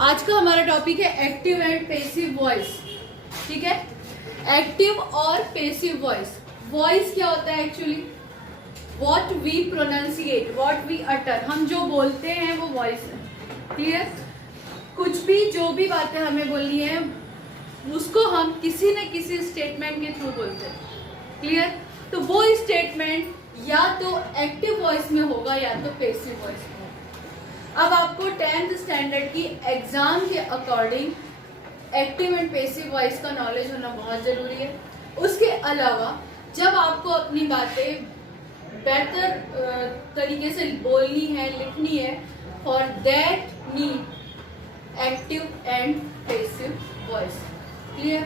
आज का हमारा टॉपिक है एक्टिव एंड पेसिव वॉइस। ठीक है, एक्टिव और पेसिव वॉइस। वॉइस क्या होता है actually? What we pronounciate, what we utter, हम जो बोलते हैं वो वॉइस है। क्लियर? कुछ भी जो भी बातें हमें बोलनी है उसको हम किसी न किसी स्टेटमेंट के थ्रू बोलते हैं। क्लियर? तो वो स्टेटमेंट या तो एक्टिव वॉइस में होगा या तो पेसिव वॉइस में होगा। अब आपको 10th स्टैंडर्ड की एग्जाम के according active and passive voice का नॉलेज होना बहुत जरूरी है। उसके अलावा जब आपको अपनी बातें बेहतर तरीके से बोलनी है, लिखनी है, for that need active and passive voice. Clear?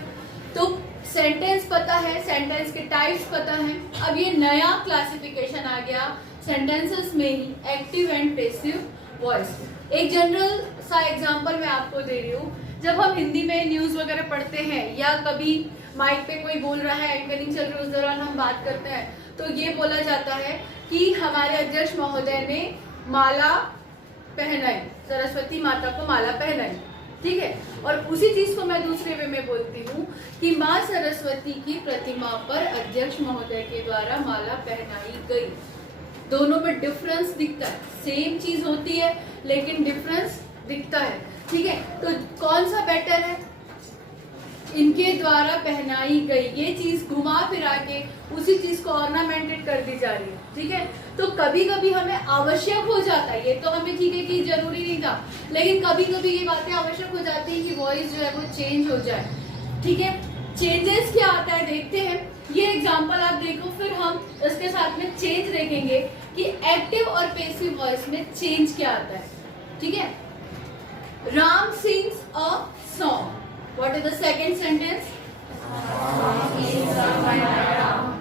तो सेंटेंस पता है, सेंटेंस के टाइप्स पता है। अब ये नया क्लासिफिकेशन आ गया सेंटेंसेस में ही, एक्टिव एंड पेसिव वॉइस। एक जनरल सा एग्जांपल मैं आपको दे रही हूँ। जब हम हिंदी में न्यूज वगैरह पढ़ते हैं या कभी माइक पे कोई बोल रहा है, एंकरिंग चल रही है, उस दौरान हम बात करते हैं तो ये बोला जाता है कि हमारे अध्यक्ष महोदय ने माला पहनाई, सरस्वती माता को माला पहनाई। ठीक है, और उसी चीज को मैं दूसरे वे में बोलती हूँ कि माँ सरस्वती की प्रतिमा पर अध्यक्ष महोदय के द्वारा माला पहनाई गई। दोनों में डिफरेंस दिखता है, सेम चीज होती है लेकिन डिफरेंस दिखता है। ठीक है, तो कौन सा बेटर है? इनके द्वारा पहनाई गई, ये चीज घुमा फिरा के उसी चीज को ऑर्नामेंटेड कर दी जा रही है। ठीक है, तो कभी कभी हमें आवश्यक हो जाता है, ये तो हमें ठीक है कि जरूरी नहीं था, लेकिन कभी कभी ये बातें आवश्यक हो जाती है कि वॉइस जो है वो चेंज हो जाए। ठीक है, चेंजेस क्या आता है देखते हैं। ये एग्जांपल आप देखो, फिर हम इसके साथ में चेंज देखेंगे कि एक्टिव और पेसिव वॉइस में चेंज क्या आता है। ठीक है, Ram sings a song. What is the second sentence?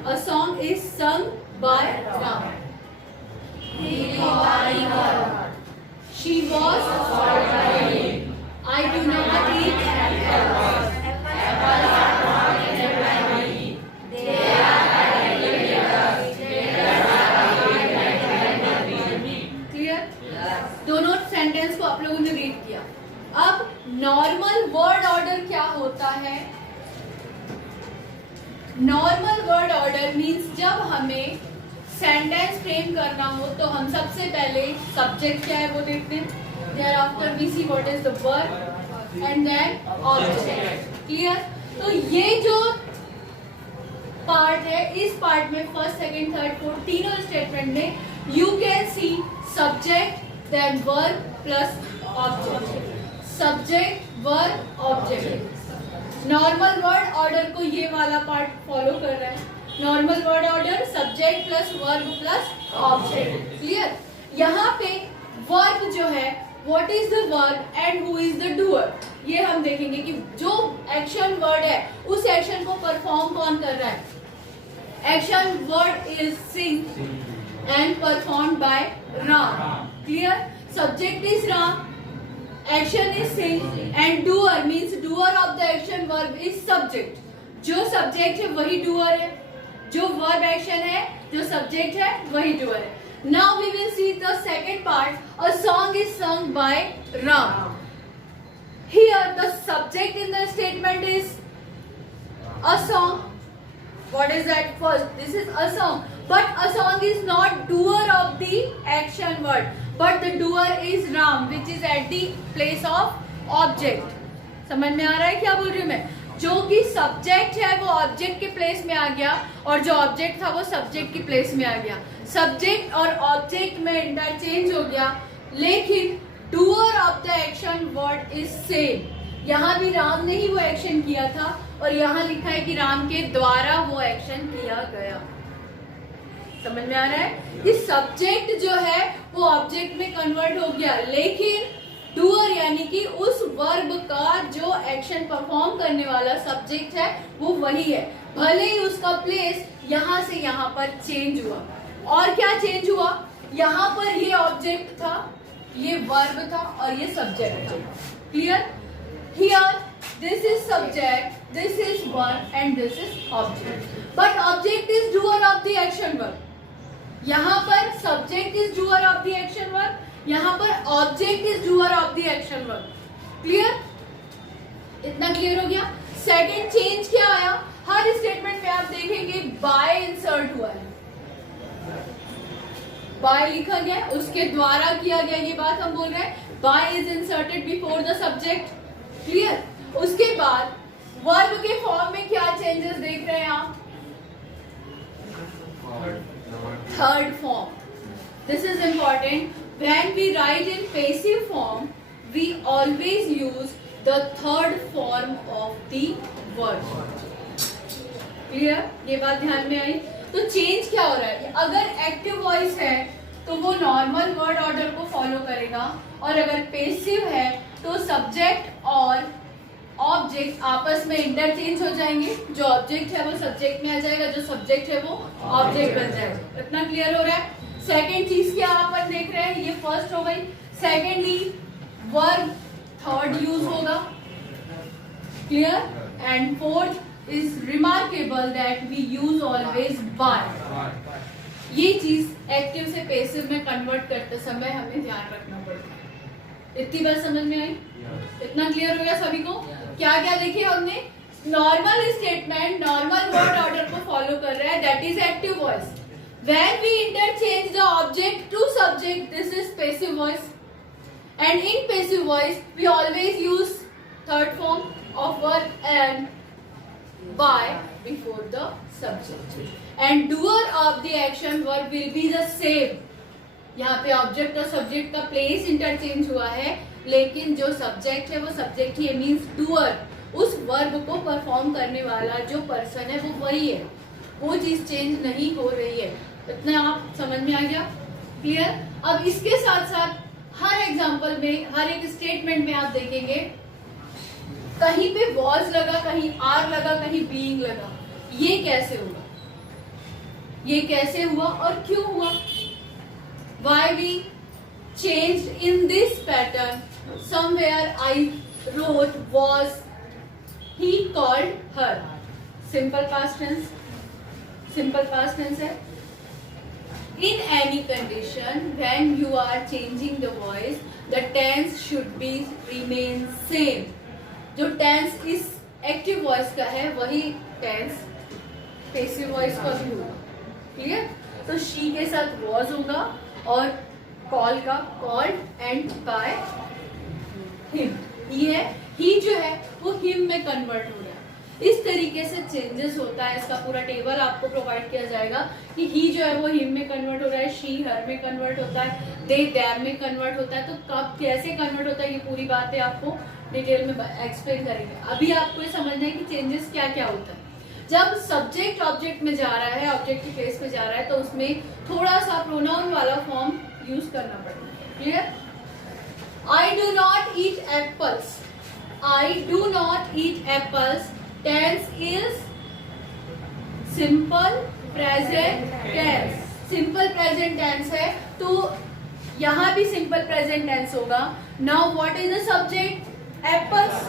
A song is sung by Ram. She was. I do not eat apples. Clear? दोनों सेंटेंस को आप लोगों ने रीड किया। अब नॉर्मल वर्ड ऑर्डर क्या होता है? नॉर्मल वर्ड ऑर्डर मींस जब हमें सेंटेंस फ्रेम करना हो तो हम सबसे पहले सब्जेक्ट क्या है वो देखते हैं, thereafter we see what is the verb and then object. Clear? तो ये जो पार्ट है, इस पार्ट में फर्स्ट, सेकंड, थर्ड, फोर्थ तीनों स्टेटमेंट में you can see subject then verb plus object, subject verb object. Normal word order को ये वाला पार्ट फॉलो कर रहा है। Normal word order subject plus verb plus object. Clear? यहाँ पे वर्ब जो है, what is the verb and who is the doer, ये हम देखेंगे कि जो एक्शन वर्ड है उस एक्शन को परफॉर्म कौन कर रहा है। Action word is sing and perform by Ram. Clear? Subject is Ram, action is sing and doer means doer of the action verb is subject। जो subject है वही doer है, जो verb action है, जो subject है वही doer है। Now we will see the second part. A song is sung by Ram. Here the subject in the statement is a song. What is that? First, this is a song, but a song is not doer of the action word, but the doer is Ram, which is at the place of object। समझ में आ रहा है क्या बोल रही हूँ मैं? जो कि सब्जेक्ट है वो ऑब्जेक्ट के प्लेस में आ गया और जो ऑब्जेक्ट था वो सब्जेक्ट की प्लेस में आ गया। सब्जेक्ट और ऑब्जेक्ट में इंटरचेंज हो गया, लेकिन doer of the action word is same. यहाँ भी राम ने ही वो एक्शन किया था और यहाँ लिखा है कि राम के द्वारा वो एक्शन किया गया। समझ में आ रहा है कि सब्जेक्ट जो है वो ऑब्जेक्ट में कन्वर्ट हो गया, लेकिन डूअर यानी कि उस वर्ब का जो एक्शन परफॉर्म करने वाला सब्जेक्ट है वो वही है, भले ही उसका प्लेस यहाँ से यहाँ पर चेंज हुआ। और क्या चेंज हुआ? यहाँ पर ये ऑब्जेक्ट था, ये वर्ब था और ये सब्जेक्ट था। Clear? Here this is subject, this is verb and this is object, but object is doer of the action verb। यहाँ पर subject is doer of the action verb, यहाँ पर object is doer of the action verb. Clear? इतना clear हो गया? Second change क्या आया? हर statement में आप देखेंगे बाय इंसर्ट हुआ है, बाय लिखा गया है, उसके द्वारा किया गया, ये बात हम बोल रहे हैं। By is inserted before the subject, clear? उसके बाद वर्ब के फॉर्म में क्या चेंजेस देख रहे हैं आप? Third form, this is important. When we write in passive form we always use the third form of the verb, clear? ये बात ध्यान में आई? तो चेंज क्या हो रहा है? अगर एक्टिव वॉइस है तो वो नॉर्मल वर्ड ऑर्डर को फॉलो करेगा, और अगर पैसिव है तो सब्जेक्ट और ऑब्जेक्ट आपस में इंटरचेंज हो जाएंगे। जो ऑब्जेक्ट है वो सब्जेक्ट में आ जाएगा, जो सब्जेक्ट है वो ऑब्जेक्ट बन जाएगा। इतना क्लियर हो रहा है? सेकेंड चीज क्या अपन देख रहे हैं? ये फर्स्ट हो गई। सेकेंडली वर्ब थर्ड यूज होगा, clear? And fourth is remarkable that we use always by. ये चीज एक्टिव से पैसिव में कन्वर्ट करते समय हमें ध्यान रखना पड़ता है। इतनी बात समझ में आई? इतना क्लियर हो गया सभी को? क्या क्या देखिए हमने? Normal statement normal word order को फॉलो कर रहा है, that is active voice. When we interchange the object to subject, this is passive voice. And in passive voice we always use third form of verb and by before the subject, and doer of the action verb will be the same। यहाँ पे object और subject का place interchange हुआ है, लेकिन जो subject है वो सब्जेक्ट ही है, मीन्स डूअर, उस वर्ब को परफॉर्म करने वाला जो पर्सन है वो वही है, वो चीज चेंज नहीं हो रही है। इतना आप समझ में आ गया? क्लियर? अब इसके साथ साथ हर एग्जाम्पल में, हर एक स्टेटमेंट में आप देखेंगे कहीं पे वॉज लगा, कहीं आर लगा, कहीं बीइंग लगा। ये कैसे हुआ? ये कैसे हुआ और क्यों हुआ? Why we changed in this pattern? Somewhere I wrote was he called her. Simple past tense. Simple past tense है. In any condition, when you are changing the voice, the tense should be remain same. जो tense इस active voice का है वही tense passive voice का भी होगा, clear? तो शी के साथ वॉज होगा और कॉल का कॉल्ड एंड बाय हिम। ही जो है वो हिम में कन्वर्ट हो रहा है। इस तरीके से चेंजेस होता है। इसका पूरा टेबल आपको प्रोवाइड किया जाएगा कि ही जो है वो हिम में कन्वर्ट हो रहा है, शी हर में कन्वर्ट होता है, दे देम में कन्वर्ट होता है। तो कब कैसे कन्वर्ट होता है ये पूरी बातें आपको डिटेल में एक्सप्लेन करेंगे। अभी आपको ये समझना है कि चेंजेस क्या क्या होता है। जब सब्जेक्ट ऑब्जेक्ट में जा रहा है, ऑब्जेक्ट की प्लेस में जा रहा है, तो उसमें थोड़ा सा प्रोनाउन वाला फॉर्म यूज करना पड़ता है, clear? I do not eat apples, I do not eat apples, tense is simple present tense. Simple present tense है तो यहाँ भी सिंपल प्रेजेंट टेंस होगा। Now what is the subject? Apples.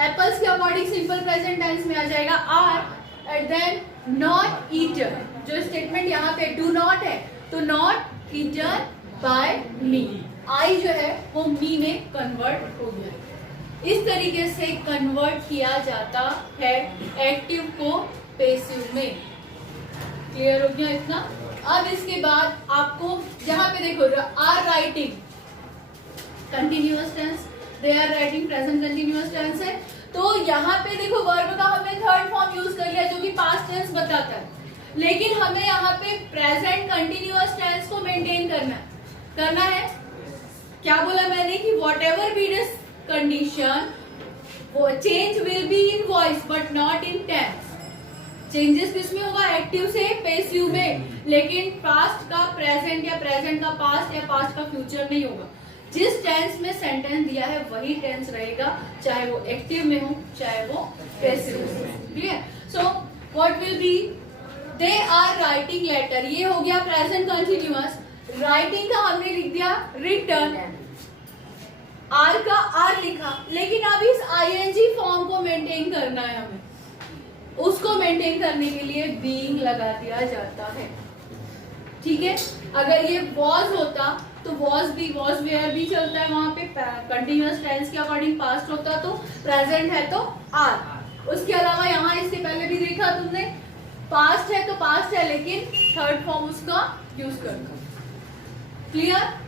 Apples के according simple present tense में आ जाएगा are and then not eaten. जो स्टेटमेंट यहाँ पे डू नॉट है तो not eaten by me. I जो है वो मी में कन्वर्ट हो गया। इस तरीके से कन्वर्ट किया जाता है एक्टिव को पैसिव में। क्लियर हो गया इतना? अब इसके बाद आपको यहाँ पे देखो are writing continuous tense, they are writing present continuous tense है। तो यहाँ पे देखो वर्ब का हमने थर्ड फॉर्म यूज कर लिया जो कि पास्ट टेंस बताता है, लेकिन हमें यहाँ पे प्रेजेंट कंटिन्यूअस टेंस को मेंटेन करना है। क्या बोला मैंने कि whatever be this condition वो change will be in voice but not in tense. Changes किसमें होगा? एक्टिव से पैसिव में, लेकिन पास्ट का प्रेजेंट या प्रेजेंट का पास्ट या पास्ट का फ्यूचर नहीं होगा। जिस टेंस में सेंटेंस दिया है वही टेंस रहेगा, चाहे वो एक्टिव में हो चाहे वो पैसिव में। Clear? So what will be? They are writing letter. ये हो गया प्रेजेंट कंटिन्यूअस। राइटिंग का हमने लिख दिया रिटर्न, आर का आर लिखा, लेकिन अब इस आईएनजी फॉर्म को मेंटेन करना है हमें। उसको मेंटेन करने के लिए बीइंग लगा दिया जाता है। ठीक है? अगर ये वॉज होता तो वॉज वेयर भी चलता है वहां पे, कंटिन्यूअस टेंस के अकॉर्डिंग पास्ट होता तो, प्रेजेंट है तो आर। उसके अलावा यहाँ इससे पहले भी देखा तुमने, पास्ट है तो पास्ट है लेकिन थर्ड फॉर्म उसका यूज करना। क्लियर?